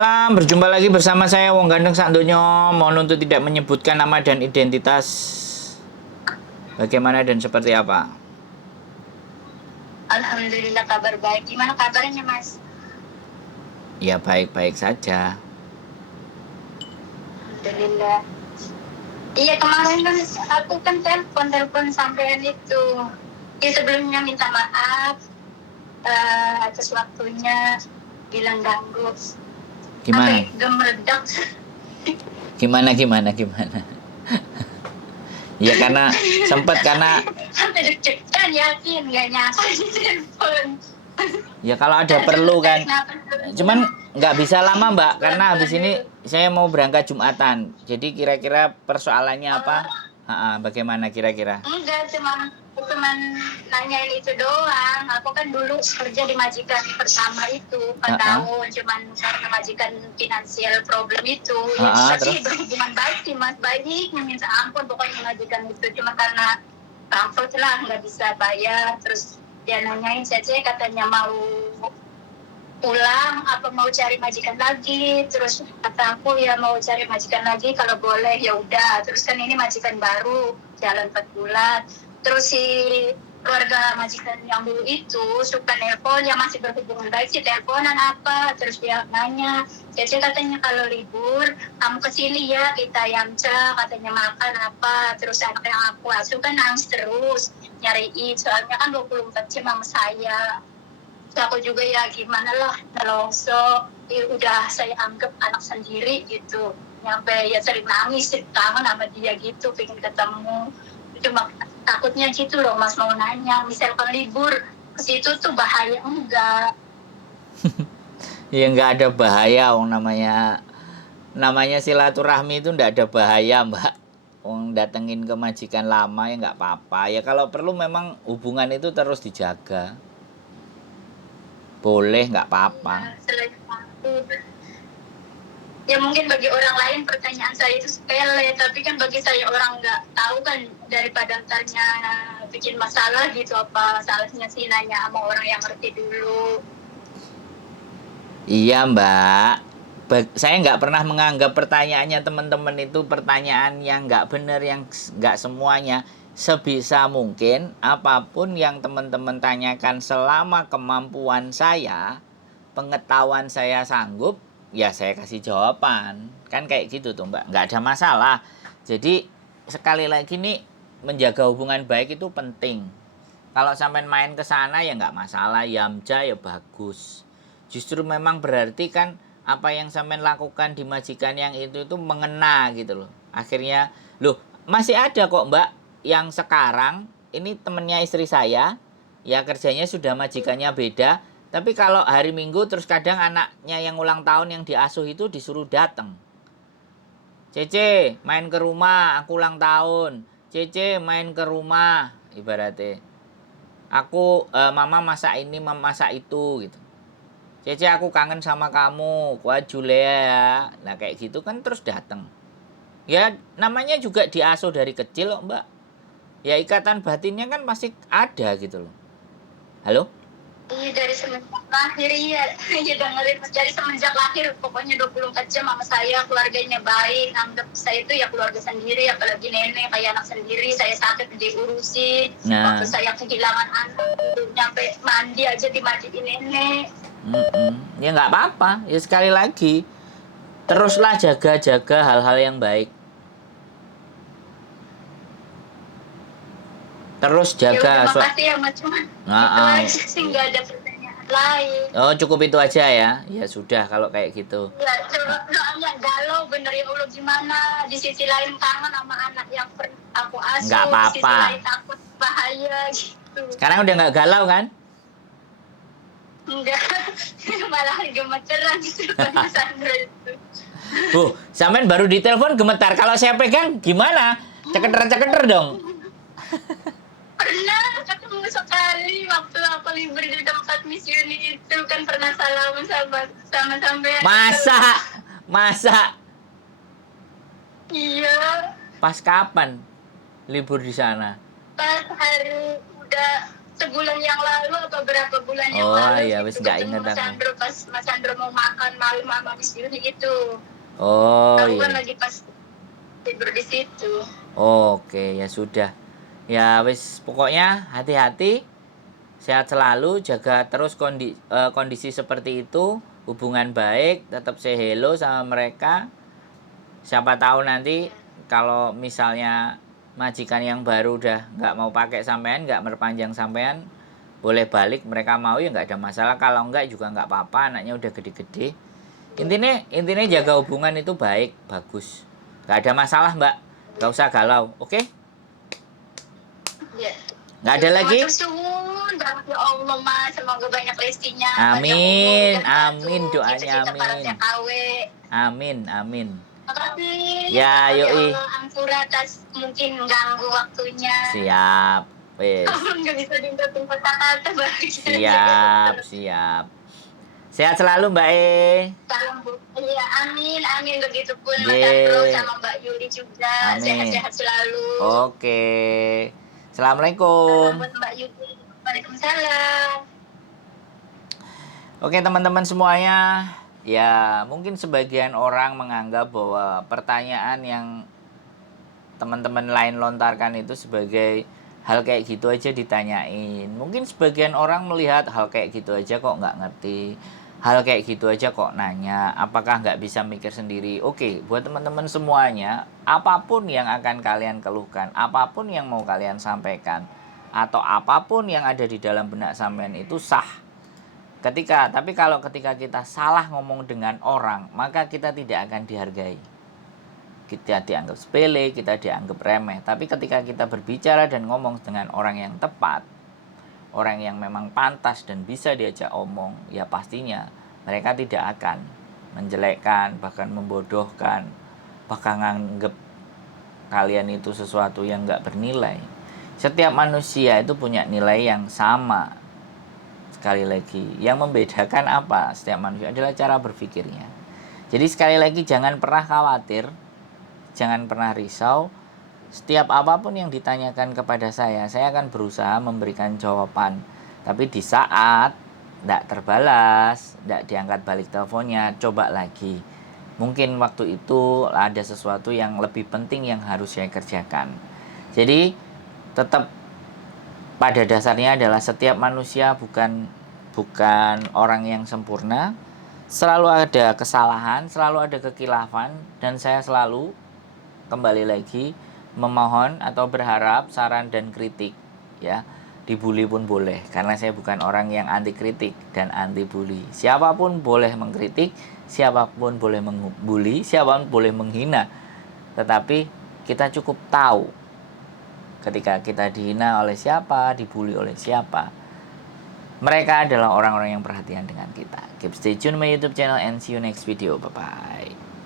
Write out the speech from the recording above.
Berjumpa lagi bersama saya Wong Gandeng Sakdonyo. Mohon untuk tidak menyebutkan nama dan identitas. Bagaimana dan seperti apa? Alhamdulillah kabar baik. Gimana kabarnya, Mas? Ya baik-baik saja. Alhamdulillah. Iya, kemarin kan aku kan telepon sampean itu. Ya sebelumnya minta maaf atas waktunya, bilang ganggu. Gimana? Sampai gemeledak. Gimana? Ya karena sempat karena Sampai deg-degan yakin nggak nyasar di telepon. ya kalau ada perlu kan. Cuman nggak bisa lama Mbak karena habis ini saya mau berangkat Jumatan. Jadi kira-kira persoalannya apa? Bagaimana kira-kira? Enggak, cuman nanyain itu doang. Aku kan dulu kerja di majikan pertama itu 4 tahun, cuman karena majikan finansial problem itu. Ya sih berhubungan baik sih Mas, baik minta ampun pokoknya majikan itu. Cuma karena bangkrut lah, nggak bisa bayar. Terus dia nanyain saya katanya mau pulang apa mau cari majikan lagi. Terus kata aku ya mau cari majikan lagi kalau boleh ya udah. Terus kan ini majikan baru jalan 4 bulan. Terus si keluarga majikan yang dulu itu suka nelpon, yang masih berhubungan baik sih teleponan apa. Terus dia nanya, Cece katanya kalau libur kamu kesini ya kita yamca, katanya makan apa. Terus anak yang aku asuh kan nangis terus nyariin, soalnya kan 24 jam sama saya. Terus aku juga ya gimana lah, nelongso udah saya anggap anak sendiri gitu. Nyampe ya sering nangis, kangen sama dia gitu, pengen ketemu. Cuma takutnya gitu loh Mas, mau nanya, misalkan libur ke situ tuh bahaya enggak? Ya nggak ada bahaya, namanya silaturahmi itu nggak ada bahaya Mbak. Datengin ke majikan lama ya nggak apa-apa. Ya kalau perlu memang hubungan itu terus dijaga. Boleh, nggak apa-apa. Ya mungkin bagi orang lain pertanyaan saya itu sepele, tapi kan bagi saya orang nggak tahu kan, daripada tanya bikin masalah gitu, apa salahnya sih nanya sama orang yang ngerti dulu. Iya Mbak, saya nggak pernah menganggap pertanyaannya teman-teman itu pertanyaan yang nggak benar, yang nggak semuanya. Sebisa mungkin apapun yang teman-teman tanyakan selama kemampuan saya, pengetahuan saya sanggup, ya saya kasih jawaban. Kan kayak gitu tuh Mbak, nggak ada masalah. Jadi sekali lagi nih, menjaga hubungan baik itu penting. Kalau sampai main ke sana ya nggak masalah, yamja ya bagus. Justru memang berarti kan apa yang sampean lakukan di majikan yang itu mengena gitu loh. Akhirnya, loh masih ada kok Mbak yang sekarang ini temennya istri saya, ya kerjanya sudah majikannya beda, tapi kalau hari Minggu terus kadang anaknya yang ulang tahun yang diasuh itu disuruh datang. Cece main ke rumah, aku ulang tahun. Cece main ke rumah, ibaratnya. Mama masak ini, mama masak itu gitu. Cece aku kangen sama kamu, kuat Julia ya. Nah kayak gitu kan terus datang. Ya namanya juga diasuh dari kecil kok Mbak. Ya ikatan batinnya kan masih ada gitu loh. Halo? Iya dari semenjak lahir, iya dengerin Mas, dari semenjak lahir pokoknya 24 jam sama saya, keluarganya baik, anggap saya itu ya keluarga sendiri, apalagi nenek kayak anak sendiri. Saya sakit diurusin, waktu saya kehilangan anak nyampe mandi aja dimandiin nenek. Ya nggak apa-apa, ya sekali lagi teruslah jaga-jaga hal-hal yang baik. Terus jaga. Ya udah makasih ya Mas, cuma itu aja sih, nggak ada pertanyaan lain. Oh cukup itu aja ya. Ya sudah kalau kayak gitu. Ya soalnya galau bener ya Allah, gimana di sisi lain kangen sama anak yang aku asuh, Nggak apa-apa. di sisi lain takut bahaya gitu. Sekarang udah nggak galau kan? Enggak, malah gemeteran gitu Pak Sandro itu. Sampean baru ditelepon gemetar. Kalau saya pegang gimana? Ceketer-ceketer dong. Pernah ketemu sekali waktu aku libur di tempat misioni itu, kan pernah salaman sama sampean. Masa? Iya. Pas kapan libur di sana? Pas hari udah sebulan yang lalu atau berapa bulan yang Oh lalu iya, wis gitu nggak ketemu inget Mas aku. Sandro pas Mas Sandro mau makan malam sama Miss Yuni itu. Oh Aku kan iya. lagi pas tidur di situ. Oke, ya sudah. Ya wis, pokoknya hati-hati, sehat selalu, jaga terus kondisi seperti itu, hubungan baik, tetap say hello sama mereka. Siapa tahu nanti kalau misalnya majikan yang baru udah nggak mau pakai sampean, nggak merpanjang sampean, boleh balik, mereka mau ya nggak ada masalah. Kalau nggak juga nggak apa-apa, anaknya udah gede-gede. Intinya jaga hubungan itu baik, bagus. Nggak ada masalah, Mbak. Nggak usah galau, oke? Ya. Nggak ada lagi? Matur suwun banget ya Allah Mas, semoga banyak rezekinya, panjang umur Amin, dan batu amin, doanya cita-cita para amin. TKW. Amin, amin. Makasih Ya, ya yoi. Allah Ampura atas mungkin ganggu waktunya. Siap, wes. Nggak bisa diungkapin kata-kata Siap, siap. Sehat selalu, Mbak E. Salam Bu. Iya, amin, amin. Begitupun Mas Sandro Ye. sama Mbak Yuli juga. Amin. Sehat-sehat selalu. Oke. Salam Assalamualaikum. buat Mbak Yuli. Waalaikumsalam. Oke, teman-teman semuanya. Ya, mungkin sebagian orang menganggap bahwa pertanyaan yang teman-teman lain lontarkan itu sebagai hal kayak gitu aja ditanyain. Mungkin sebagian orang melihat hal kayak gitu aja kok nggak ngerti. Hal kayak gitu aja kok nanya. Apakah nggak bisa mikir sendiri? Oke, buat teman-teman semuanya, apapun yang akan kalian keluhkan, apapun yang mau kalian sampaikan, atau apapun yang ada di dalam benak sampean itu sah. Tapi kalau ketika kita salah ngomong dengan orang, maka kita tidak akan dihargai. Kita dianggap sepele, kita dianggap remeh. Tapi ketika kita berbicara dan ngomong dengan orang yang tepat, orang yang memang pantas dan bisa diajak omong, ya pastinya mereka tidak akan menjelekkan, bahkan membodohkan, bahkan nganggap kalian itu sesuatu yang nggak bernilai. Setiap manusia itu punya nilai yang sama. Sekali lagi, yang membedakan apa setiap manusia adalah cara berpikirnya. Jadi sekali lagi, jangan pernah khawatir, jangan pernah risau. Setiap apapun yang ditanyakan kepada saya akan berusaha memberikan jawaban. Tapi di saat tidak terbalas, tidak diangkat balik teleponnya, coba lagi. Mungkin waktu itu ada sesuatu yang lebih penting yang harus saya kerjakan. Jadi tetap pada dasarnya adalah setiap manusia bukan orang yang sempurna. Selalu ada kesalahan, selalu ada kekilafan, dan saya selalu kembali lagi memohon atau berharap saran dan kritik, ya. Dibully pun boleh, karena saya bukan orang yang anti kritik dan anti bully. Siapapun boleh mengkritik, siapapun boleh membuli, siapapun boleh menghina. Tetapi kita cukup tahu ketika kita dihina oleh siapa, dibully oleh siapa. Mereka adalah orang-orang yang perhatian dengan kita. Keep stay tune my YouTube channel and see you next video. Bye bye.